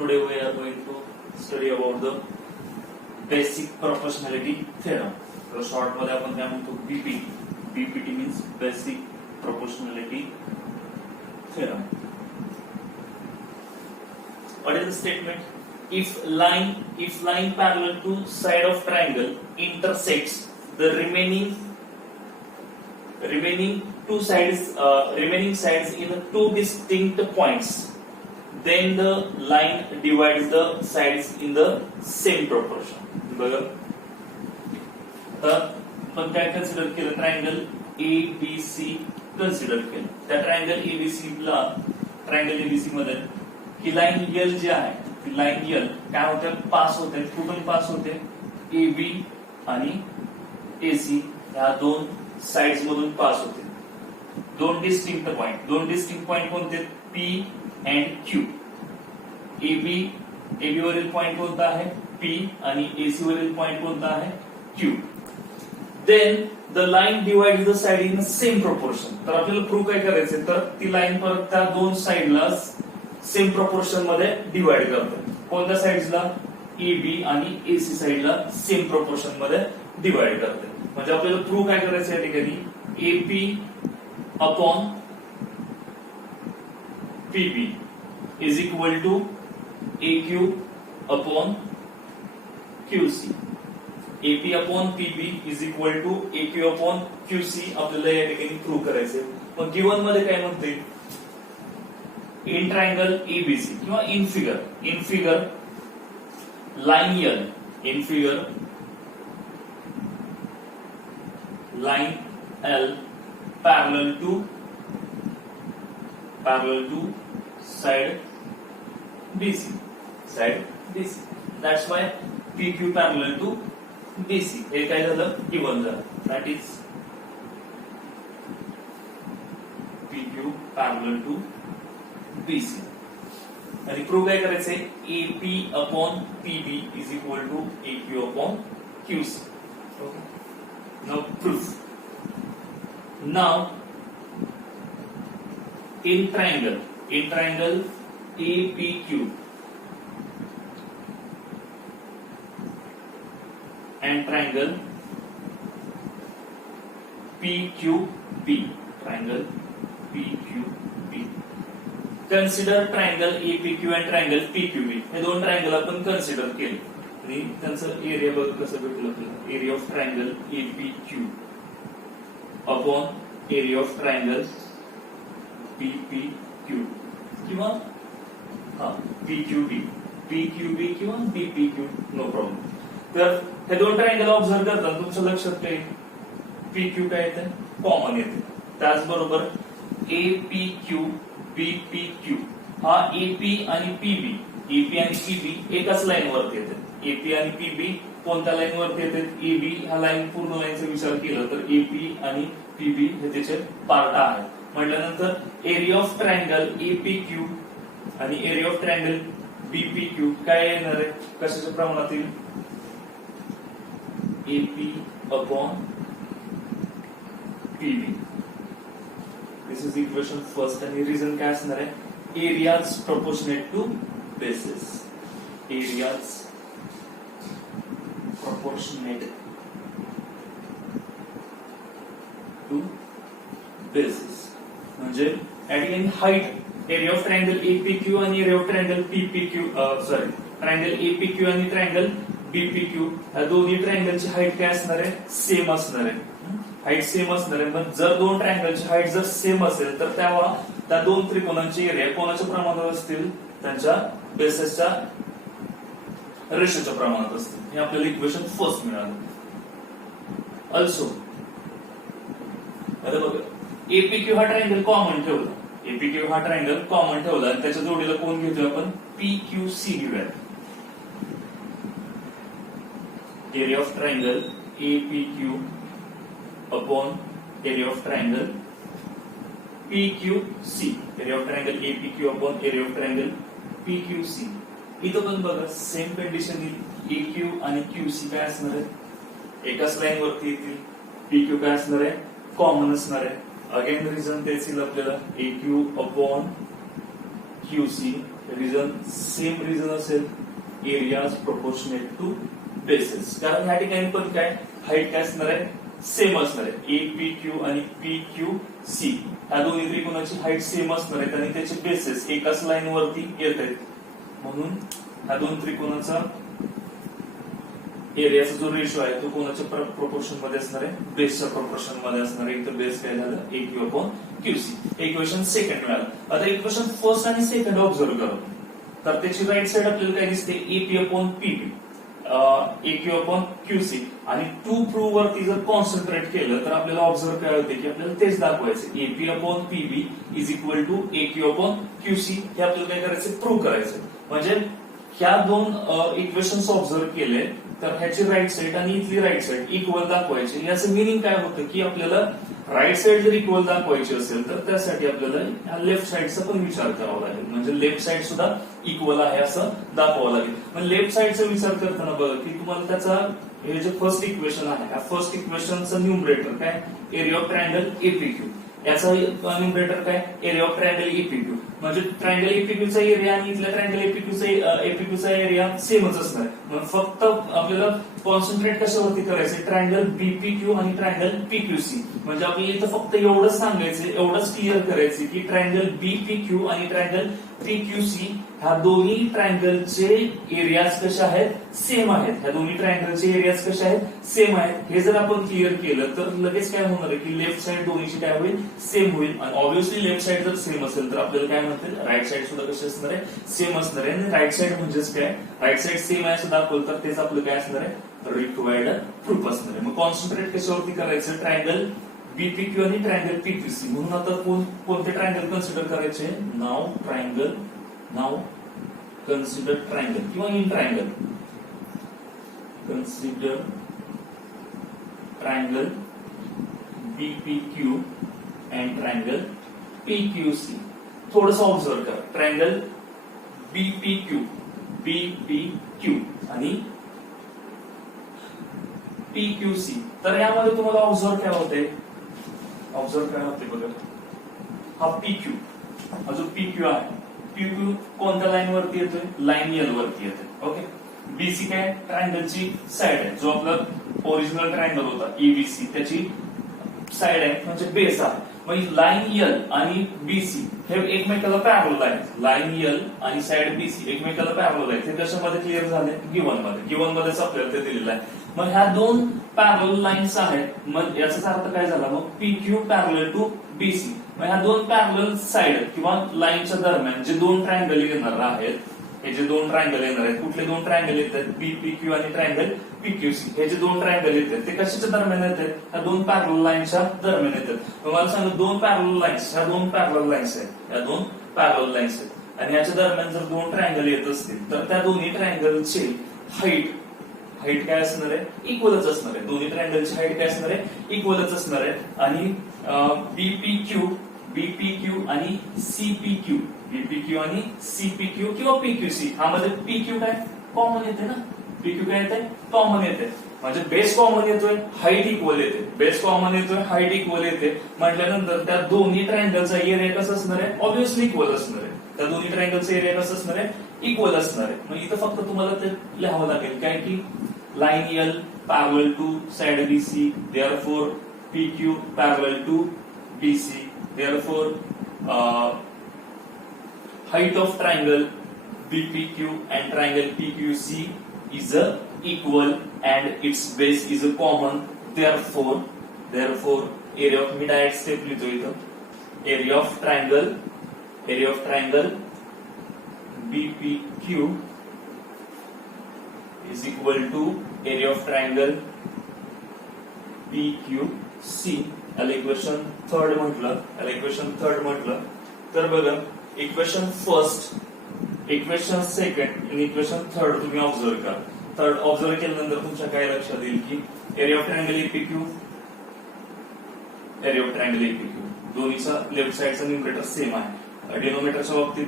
Today we are going to study about the basic proportionality theorem. तर short मध्ये आपण काय म्हणतो BPT. BPT means basic proportionality theorem. What is the statement? If line parallel to side of triangle intersects the remaining sides in two distinct points, then the line divides the sides in the same proportion. बघा तर आपण काय consider केलं, triangle ABC consider केलं. त्या triangle ABC मध्ये ही line L जी आहे ती लाईन L काय होते, पास होते. कुठून पास होते, AB आणि AC या दोन साइड्स मधून पास होते. दोन डिस्टिंक्ट पॉइंट कोणते, P and Q. AB वरील पॉइंट कोणता आहे, P आणि AC वरील पॉइंट कोणता आहे, Q. Then the line divides the side in the same proportion. तर आपल्याला प्रूव्ह काय करायचं, तर ती लाईन परत त्या दोन साइडला सेम प्रोपोर्शन मध्ये डिवाइड करते. कोणत्या साइड्सला, AB आणि AC साइडला सेम प्रोपोर्शन मध्ये डिवाइड करते. म्हणजे आपल्याला प्रूव्ह काय करायचं या ठिकाणी, AP upon PB is equal to AQ upon QC. AP upon PB is equal to AQ upon QC आपल्याला या ठिकाणी प्रूव्ह करायचे. मग गिवन मध्ये काय म्हणते, इन ट्रायंगल ABC किंवा in figure line L, in figure line L parallel to side BC. That's why PQ parallel to BC. हे काय झालं, गिवन झालं. That is PQ parallel to BC. आणि प्रूव्ह काय करायचंय, AP upon PB is equal to AQ upon QC. Now proof. Now in triangle APQ and triangle PQB. Consider triangle APQ and triangle PQB. हे दोन triangle आपण consider केले आणि त्यांचं area बघ कसं भेटलं आपल्याला. Area of triangle APQ upon area of triangle PPQ किंवा PQB किंवा BPQ, नो प्रॉब्लेम. तर हे दोन ट्रायंगल ऑब्झर्व करताना तुमच्या लक्षात काय, PQ काय येते, कॉमन येते. त्याचबरोबर APQ BPQ हा AP आणि PB एकाच लाईन वरती येते. AP आणि PB कोणत्या लाईन वरती येते, AB ह्या लाईन पूर्ण लाईनचा विचार केला तर AP आणि PB हे त्याचे पार्ट आहे. म्हटल्यानंतर एरिया ऑफ ट्रायंगल APQ आणि एरिया ऑफ ट्रायंगल BPQ काय येणार आहे, कशाच्या प्रमाणात येईल, AP upon PB. This is equation first. आणि रिझन काय असणार आहे, areas proportionate to bases. Areas proportionate to bases म्हणजे या ठिकाणी height, area of triangle APQ आणि area of triangle triangle APQ आणि ट्रायंगल BPQ या दोन्ही ट्रायंगलची हाईट काय असणार आहे, सेम असणार आहे. हाईट सेम असणार आहे. पण जर दोन ट्रायंगलची हाईट जर सेम असेल तर तेव्हा त्या दोन त्रिकोणांची एरिया कोणाच्या प्रमाणात असतील, त्यांच्या बेसेसच्या रेशोच्या प्रमाणात असतील. हे आपल्याला इक्वेशन फर्स्ट मिळालं. ऑल्सो आता बघा, APQ हा ट्रायंगल कॉमन ठेवला. APQ हा ट्रायंगल कॉमन ठेवला आणि त्याच्या जोडीला कोण घेतोय आपण, PQC घेऊया. Area of triangle APQ upon area of triangle PQC. Area of triangle APQ upon area of triangle PQC. इथं पण बघा सेम कंडिशन येईल. AQ आणि QC काय असणार आहे, एकाच लाईन वरती येतील. PQ काय असणार आहे, कॉमन असणार आहे. अगेन रिझन तेच येईल आपल्याला, AQ upon QC reason same reason असेल, एरियाज प्रोपोर्शनेट टू बेसेस. कारण ह्या ठिकाणी पण काय हाईट काय असणार आहे, सेम असणार आहे. APQ आणि PQC ह्या दोन्ही त्रिकोणाची हाईट सेम असणार आहेत आणि त्याचे बेसेस एकाच लाईन वरती येत आहेत. म्हणून ह्या दोन त्रिकोणाचा एरियाचा जो रेशो आहे तो कोणाच्या प्रोपोर्शन मध्ये असणार आहे, बेसच्या प्रोपोर्शन मध्ये असणार आहे. तर बेस काय झालं, AQ/QC. इक्वेशन सेकंड मिळालं. आता इक्वेशन फर्स्ट आणि सेकंड ऑब्झर्व करू. तर त्याची राईट साइड आपल्याला काय दिसते, AP/PB, AQ/QC. आणि टू प्रूव्ह वरती जर कॉन्सन्ट्रेट केलं तर आपल्याला ऑब्झर्व काय होते की आपल्याला तेच दाखवायचं, AP/PB is equal to AQ/QC. हे आपल्याला काय करायचं, प्रूव्ह करायचं. म्हणजे ह्या दोन इक्वेशन्स ऑब्झर्व केले तर ह्याची राईट साइड आणि इथली राईट साइड इक्वल दाखवायची. याचं मिनिंग काय होतं की आपल्याला राईट साइड जर इक्वल दाखवायची असेल तर त्यासाठी आपल्याला लेफ्ट साइडचा पण विचार करावा लागेल. म्हणजे लेफ्ट साइड सुद्धा इक्वल आहे असं दाखवावं लागेल. पण लेफ्ट साइडचा विचार करताना बघा की तुम्हाला त्याचा हे जे फर्स्ट इक्वेशन आहे, ह्या फर्स्ट इक्वेशनचं न्यूमरेटर काय, एरिया ऑफ ट्रायंगल APQ. याचा न्यूमरेटर काय, एरिया ऑफ ट्रायंगल APQ. म्हणजे ट्रायंगल APQचा एरिया आणि इथल्या ट्रायंगल APQचा एरिया सेमच असणार आहे. मग फक्त आपल्याला कॉन्सन्ट्रेट कशावरती करायचं, ट्रायंगल BPQ आणि ट्रायंगल PQC. म्हणजे आपल्याला इथं फक्त एवढंच सांगायचं, एवढंच क्लिअर करायचं की ट्रायंगल BPQ आणि ट्रायंगल PQC ह्या दोन्ही ट्रायंगलचे एरियाज कशा आहेत, सेम आहेत. ह्या दोन्ही ट्रायंगलचे एरियाज कशा आहेत, सेम आहेत. हे जर आपण क्लिअर केलं तर लगेच काय होणार आहे की लेफ्ट साइड दोन्हीची काय होईल, सेम होईल. आणि ऑब्व्हियसली लेफ्ट साइड जर सेम असेल तर आपल्याला काय म्हणतील, राईट साइड सुद्धा कशी असणार आहे, सेम असणार आहे. आणि राईट साइड म्हणजेच काय, राईट साइड सेम आहे असं दाखवलं तर तेच आपलं काय असणार आहे, रिक्वायर्ड प्रूफ असणार आहे. मग कॉन्सन्ट्रेट कशावरती करायचं, ट्रायंगल BPQ आणि ट्रायंगल PQC. म्हणून आता कोणते ट्रायंगल कन्सिडर करायचे, नाव कन्सिडर ट्रायंगल किंवा in triangle, consider triangle BPQ and triangle PQC. थोडंसं ऑब्झर्व करा, ट्रायंगल BPQ आणि PQC. तर यामध्ये तुम्हाला ऑब्झर्व काय होते बघा, हा PQ, हा जो PQ आहे, PQ कोणत्या लाईन वरती येतोय, लाईन L वरती येतोय. ओके. BC काय, ट्रायंगलची साइड आहे, जो आपला ओरिजिनल ट्रायंगल होता EBC त्याची साइड आहे, म्हणजे बेस आहे. मग लाईन L आणि BC हे एकमेकाला पॅरलल आहेत. लाईन L आणि साइड BC एकमेकाला पॅरलल आहेत. हे कशामध्ये क्लिअर झाले, गिव्हन मध्येच आपल्याला ते दिलेलं आहे. मग ह्या दोन पॅरलल लाईन्स आहेत. मग याचा अर्थ काय झाला, मग PQ पॅरलल टू BC. मग ह्या दोन पॅरलल साइड किंवा लाईनच्या दरम्यान जे दोन ट्रायंगल येणार आहेत, हे जे दोन ट्रायंगल येणार आहेत, कुठले दोन ट्रायंगल येतात, BPQ आणि ट्रायंगल PQC. हे जे दोन ट्रायंगल येतात ते कशाच्या दरम्यान येतात, ह्या दोन पॅरलल लाईनच्या दरम्यान येतात. मग मला सांगा, दोन पॅरलल लाईन्स, ह्या दोन पॅरलल लाईन्स आहेत, या दोन पॅरलल लाईन्स आहेत. आणि याच्या दरम्यान जर दोन ट्रायंगल येत असतील तर त्या दोन्ही ट्रायंगलची हाईट काय असणार आहे, इक्वलच असणार आहे. दोन्ही ट्रायंगलची हाईट काय असणार आहे, इक्वलच असणार आहे. आणि BPQ आणि CPQ किंवा PQC ह्यामध्ये PQ काय कॉमन येते ना, PQ काय येते, कॉमन येते. म्हणजे बेस कॉमन येतोय, हाईट इक्वल येते. बेस कॉमन येतोय, हाईट इक्वल येते म्हटल्यानंतर त्या दोन्ही ट्रायंगलचा एरिया कसा असणार आहे, ऑब्व्हियसली इक्वल असणार आहे. त्या दोन्ही ट्रायंगलचा एरिया कसा असणार आहे, इक्वल असणार आहे. मग इथं फक्त तुम्हाला ते लिहावं लागेल काय की line L parallel to side BC, therefore PQ parallel to BC, therefore height of triangle BPQ and triangle PQC is equal and its base is common. Therefore area of mid-height step लिहितो इथं, area of triangle BPQ is equal to area of triangle PQC. याला equation third म्हटलं तर बघा, equation first, equation second आणि equation third तुम्ही observe करा. Third observe केल्यानंतर तुमच्या काय लक्षात येईल की एरिया ऑफ ट्रायंगल APQ दोन्हीचा लेफ्ट साइडचा न्यूमरेटर सेम आहे. डिनोमिनेटरच्या बाबतीत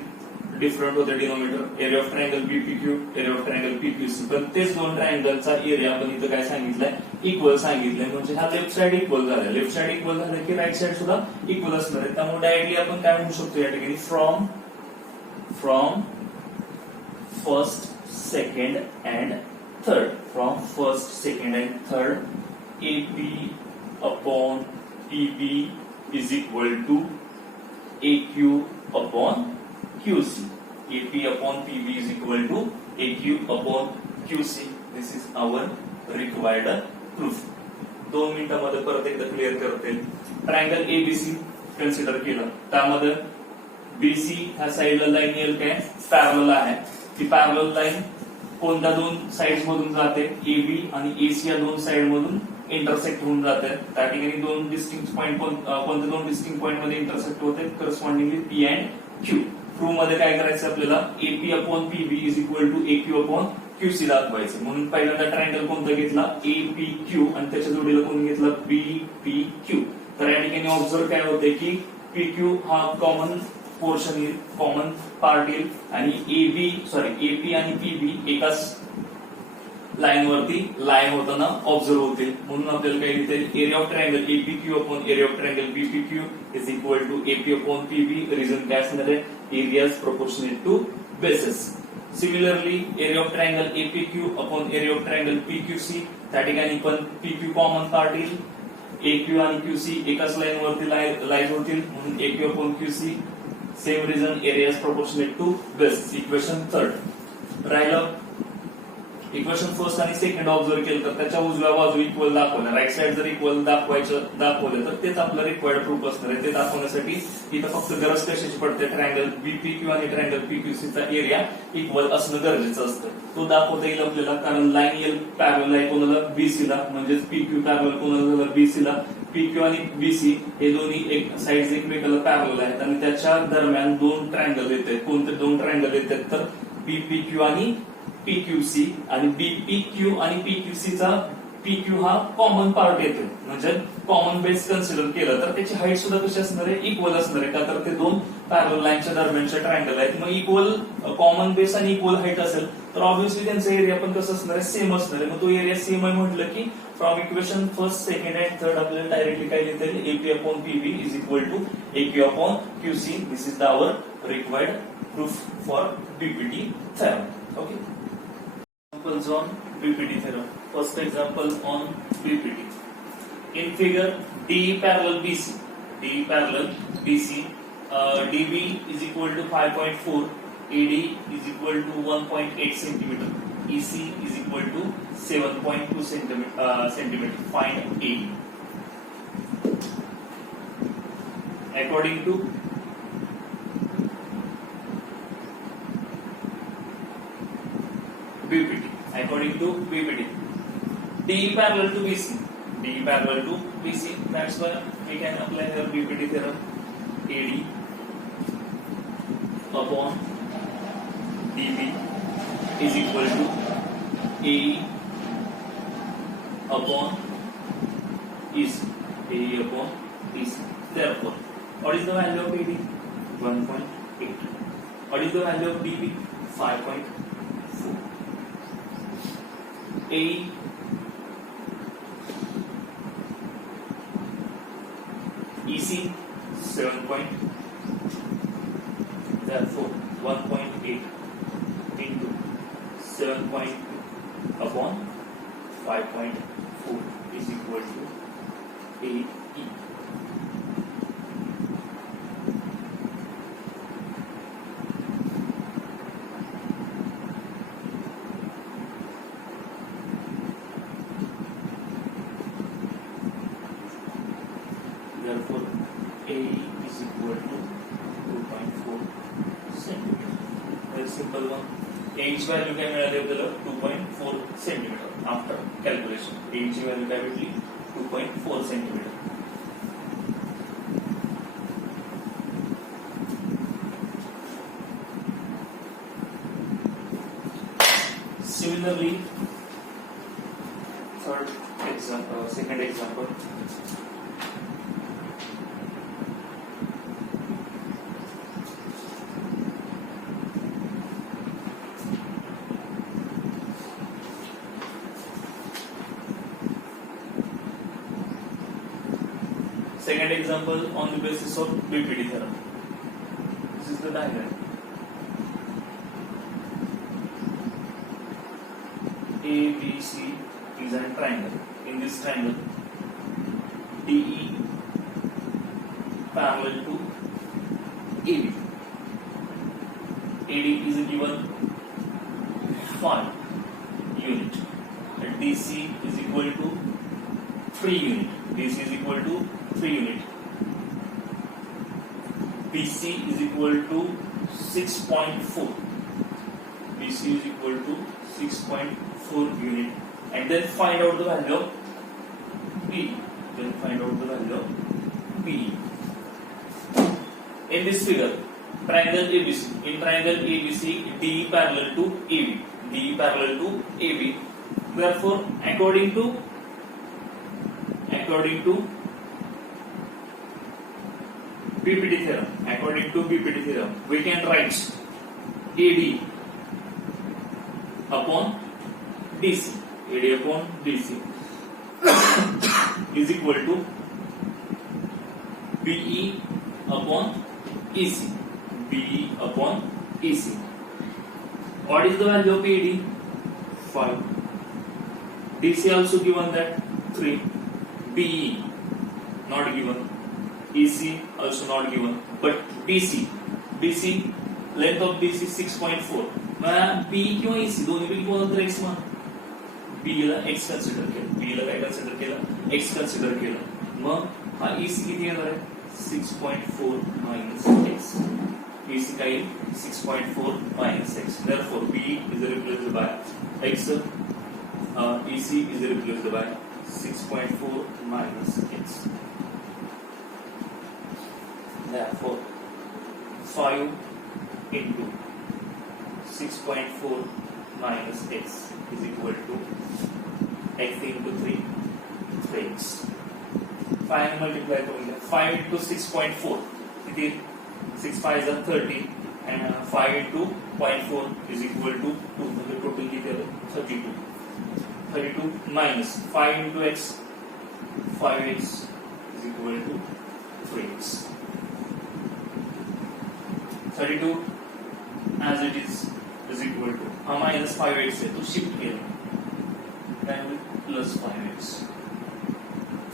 डिफरंट होते denominator, area of triangle BPQ, area of triangle PQC. पण तेच दोन ट्रायंगलचा एरिया आपण इथं काय सांगितलंय, इक्वल सांगितलंय. म्हणजे हा लेफ्ट साइड इक्वल झाला, लेफ्ट साइड इक्वल झालं की राईट साइड सुद्धा इक्वल असणार आहे. त्यामुळे डायरेक्टली आपण काय म्हणू शकतो या ठिकाणी, from first, second and third. From first, second and third, AP upon PB is equal to AQ upon QC. AP upon PB is equal to AQ upon QC. This is our required proof. 2 मिनिटांमध्ये परत एकदा clear करते. Triangle ABC consider केलं, त्यामध्ये BC ह्या साइडला line येईल काय पॅरलल आहे. ती पॅरलल लाईन कोणत्या दोन साइड्स मधून जाते, एबी आणि एसी या दोन साइड मधून इंटरसेक्ट होऊन जाते. त्या ठिकाणी दोन डिस्टिंक्ट पॉइंट कोणत्या दोन डिस्टिंक्ट पॉइंट मध्ये इंटरसेक्ट होते, correspondingly P and Q. Proof मध्ये काय करायचं आपल्याला, AP upon PB is equal to AQ upon QC दाखवायचं. म्हणून पहिल्यांदा ट्रायंगल कोणता घेतला, एपीक्यू, आणि त्याच्या जोडीला कोण घेतला, बीपीक्यू. तर या ठिकाणी ऑब्झर्व काय होते की पीक्यू हा कॉमन पोर्शन येईल, कॉमन पार्ट येईल, आणि एपी आणि पीबी एकाच लाईन वरती लाईन होताना ऑब्झर्व होतील. म्हणून आपल्याला काय लिहिता येईल, area of triangle APQ upon area of triangle BPQ is equal to AP upon PB. Reason काय असणार आहे, areas proportionate to bases. Similarly area of triangle APQ upon area of triangle PQC, त्या ठिकाणी पण पीक्यू कॉमन पार्ट येईल, AQ आणि QC एकाच line वरती लाईन होतील, म्हणून AQ upon QC. Same reason, areas proportionate to bases. Equation third राहिलं. इक्वेशन फर्स्ट आणि सेकंड ऑब्झर्व केलं तर त्याच्या उजव्या बाजू इक्वल दाखवल्या, राईट साइड जर इक्वल दाखवलं तर तेच आपलं रिक्वायर्ड प्रूफ असणार आहे. ते दाखवण्यासाठी इथं फक्त गरज कशाची पडते, ट्रायंगल बीपीक्यू आणि ट्रायंगल पीक्यूसीचा एरिया इक्वल असणं गरजेचं असतं. तो दाखवता येईल आपल्याला, कारण लाईन येईल पॅरलल आहे कोणाला, बीसीला, म्हणजेच पीक्यू पॅरलल कोणाला झालं, बीसीला. पीक्यू आणि बीसी हे दोन्ही एक साइड एकमेकाला पॅरलल आहेत, आणि त्याच्या दरम्यान दोन ट्रायंगल येतात. कोणते दोन ट्रायंगल येतात, तर बीपीक्यू आणि पीक्यूसी. आणि बीपीक्यू आणि पीक्यूसीचा पीक्यू हा कॉमन पार्ट येतो, म्हणजे कॉमन बेस कन्सिडर केलं तर त्याची हाईट सुद्धा कशी असणार आहे, इक्वल असणार आहे. का तर ते दोन पॅरलल लाईनच्या दरम्यानचे ट्रायंगल आहेत. मग इक्वल कॉमन बेस आणि इक्वल हाईट असेल तर ऑब्व्हियसली त्यांचा एरिया पण कसं असणार आहे, सेम असणार आहे. मग तो एरिया सेम आहे म्हटलं की from equation first, second and third आपल्याला डायरेक्टली काय लिहिता येईल, AP upon PB is equal to AQ upon QC. This is our required proof for BPT theorem. Okay, examples on BPT theorem. First example on BPT. In figure, DE parallel BC. DE parallel BC. DB is equal to 5.4. AD is equal to 1.8 centimeter. EC is equal to 7.2 centimeter. Find AD. According to BPT. According to BPT, DE parallel to BC. DE parallel to BC. That's why we can apply here BPT theorem. AD upon DB is equal to AE upon EC. AE upon EC. Therefore, what is the value of AD? 1.8. What is the value of DB? 5.4. AE EC 7. Therefore 1.8 into 7.2 upon 5.4 is equal to AE. Therefore, AE is equal to 2.4 centimeter. Very simple one. AE's value काय मिळाली आपल्याला 2.4 centimeter after calculation. AE's value काय भेटली 2.4 centimeter. Similarly, second example. Second example on the basis of BPT theorem. This is the diagram. ABC is a triangle. In this triangle, DE parallel to AB. AD is given 5 unit. And DC is equal to 3 unit. DC is equal to 3 unit. BC is equal to 6.4. BC is equal to 6.4 unit. And then find out the value of B. Then find out the value of B. In this figure, triangle ABC. In triangle ABC, DE parallel to AB. DE parallel to AB. Therefore, according to BPT theorem, we can write AD upon DC. AD upon DC is equal to BE upon EC. BE upon EC. What is the value of AD? 5. DC also given that 3. BE not given. EC also not given. But BC length of BC 6.4. मग B किंवा EC दोन्ही पैकी कोणतं x मान? B ला x consider केलं. B ला काय कन्सिडर केलं? x कन्सिडर केलं. मग हा EC किती येणार आहे? 6.4 minus x. EC काय 6.4 minus x. Therefore B is replaced by x. EC is replaced by 6.4 minus x. Therefore 5 into 6.4 minus x is equal to x into 3, 3x. 5 multiply 5 into 6.4. It is 6 5 is 30 and 5 into 0.4 is equal to 2. The total is 32. 32 minus 5 into x. 5x is equal to 3x. 32 as it is equal to minus 5x है तो shift किया then plus 5x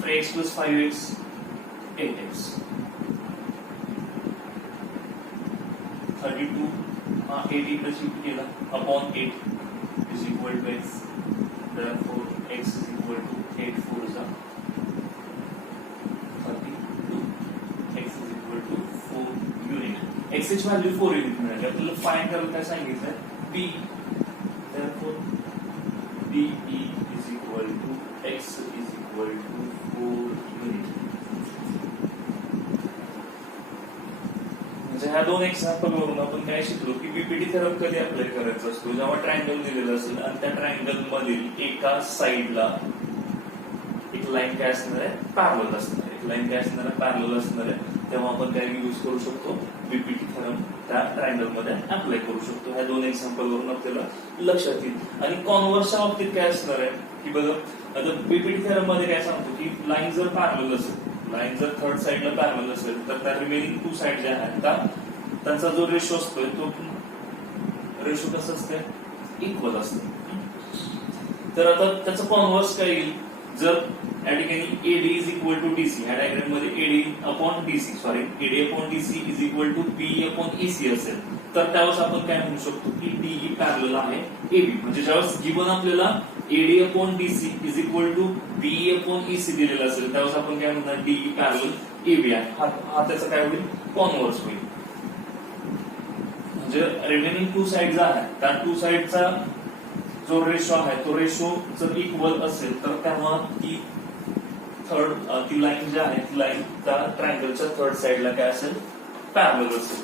3x plus 5x 8x 32 18 पर shift किया upon 8 is equal to x. Therefore x is equal to 8 4 is 32. X is equal to 4 unit. X ची value 4 unit मिळाली. आपल्याला find करायला काय सांगितलं? B. Therefore DE is equal to x is equal to 4 unit. म्हणजे ह्या दोन example वरून आपण काय शिकलो की बीपीटी थेरम कधी अप्लाय करायचा असतो? जेव्हा ट्रायंगल दिलेला असेल आणि त्या ट्रायंगल मधील एका साइडला एक लाईन काय असणार आहे? पॅरलल असणार आहे. एक लाईन काय असणार आहे? पॅरलल असणार आहे. तेव्हा आपण काय यूज करू शकतो? बीपीटी थेरम त्या ट्रायंगल मध्ये अप्लाय करू शकतो. ह्या दोन एक्झाम्पल वरून आपल्याला लक्षात येईल. आणि कॉन्व्हर्सच्या बाबतीत काय असणार आहे की बघा आता बीपीटी थेरम मध्ये काय सांगतो की लाईन जर पॅरलल असेल, लाईन जर थर्ड साइडला पॅरलल असेल तर त्या रिमेनिंग 2 साइड ज्या आहेत त्यांचा जो रेशो असतोय तो रेशो कसा असते? इक्वल असते. तर आता त्याचं कॉन्व्हर्स काय येईल? जर या ठिकाणी AD is equal to DC, ह्या डायग्राम मध्ये AD upon DC is equal to B upon EC असेल तर त्यावेळेस आपण काय म्हणू शकतो की DE पॅरलल आहे AB. म्हणजे ज्यावेळेस गिवन आपल्याला AD upon DC is equal to BE upon EC दिलेलं असेल त्यावेळेस आपण काय म्हणणार? DE पॅरलल AB आहे. हा त्याचा काय होईल? कॉन्व्हर्स होईल. म्हणजे रिमेनिंग 2 साइड ज्या आहेत त्या 2 साइडचा जो रेशो आहे तो रेशो जर इक्वल असेल तर तेव्हा ती लाईन जी आहे ती लाईन त्या ट्रायंगलच्या थर्ड साइडला काय असेल? पॅरलल असेल.